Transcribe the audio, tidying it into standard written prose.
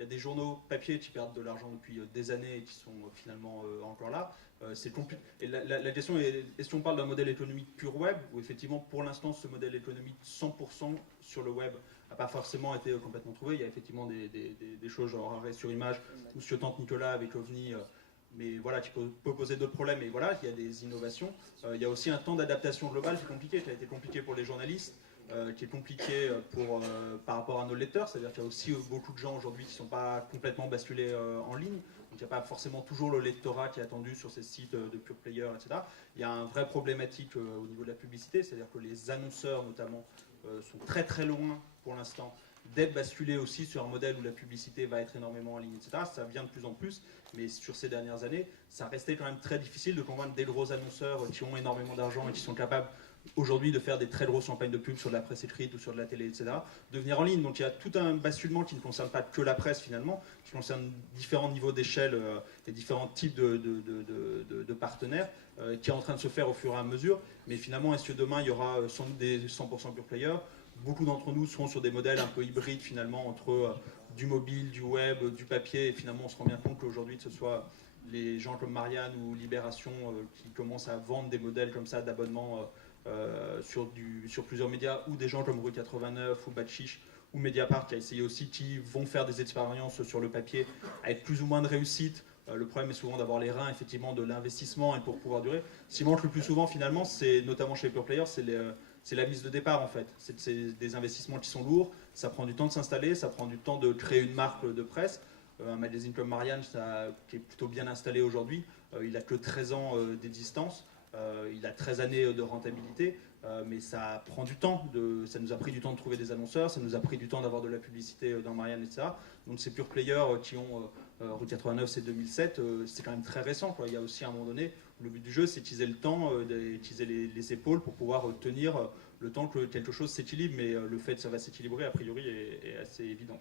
Il y a des journaux papier qui perdent de l'argent depuis des années et qui sont finalement encore là. C'est compliqué. Et la question est, est-ce qu'on parle d'un modèle économique pur web, ou effectivement, pour l'instant, ce modèle économique 100% sur le web n'a pas forcément été complètement trouvé. Il y a effectivement des choses genre arrêt sur image, ou ce que tente Nicolas avec OVNI, mais voilà, qui peut poser d'autres problèmes. Et voilà, il y a des innovations. Il y a aussi un temps d'adaptation global qui est compliqué, qui a été compliqué pour les journalistes, qui est compliqué par rapport à nos lecteurs. C'est-à-dire qu'il y a aussi beaucoup de gens aujourd'hui qui ne sont pas complètement basculés en ligne. Donc il n'y a pas forcément toujours le lectorat qui est attendu sur ces sites de pure player, etc. Il y a un vrai problématique au niveau de la publicité, c'est-à-dire que les annonceurs notamment sont très très loin pour l'instant d'être basculés aussi sur un modèle où la publicité va être énormément en ligne, etc. Ça vient de plus en plus, mais sur ces dernières années, ça restait quand même très difficile de convaincre des gros annonceurs qui ont énormément d'argent et qui sont capables aujourd'hui de faire des très grosses campagnes de pub sur de la presse écrite ou sur de la télé, etc., de venir en ligne. Donc il y a tout un basculement qui ne concerne pas que la presse finalement, qui concerne différents niveaux d'échelle et différents types de partenaires, qui est en train de se faire au fur et à mesure. Mais finalement, est-ce que demain il y aura sans doute des 100% pure players? Beaucoup d'entre nous seront sur des modèles un peu hybrides finalement entre du mobile, du web, du papier, et finalement on se rend bien compte qu'aujourd'hui, que ce soit les gens comme Marianne ou Libération qui commencent à vendre des modèles comme ça d'abonnement sur plusieurs médias, ou des gens comme Rue 89 ou Batchiche ou Mediapart qui a essayé aussi, qui vont faire des expériences sur le papier avec plus ou moins de réussite. Le problème est souvent d'avoir les reins effectivement de l'investissement et pour pouvoir durer. Ce qui manque le plus souvent finalement, c'est notamment chez les pure players, c'est la mise de départ en fait. C'est des investissements qui sont lourds, ça prend du temps de s'installer, ça prend du temps de créer une marque de presse. Un magazine comme Marianne, qui est plutôt bien installé aujourd'hui, il a que 13 ans d'existence. Il a 13 années de rentabilité, mais ça prend du temps. Ça nous a pris du temps de trouver des annonceurs, ça nous a pris du temps d'avoir de la publicité dans Marianne, etc. Donc ces pure players qui ont Route 89, c'est 2007, c'est quand même très récent, quoi. Il y a aussi à un moment donné, le but du jeu, c'est utiliser le temps, utiliser les épaules pour pouvoir tenir le temps que quelque chose s'équilibre, mais le fait que ça va s'équilibrer, a priori, est assez évident.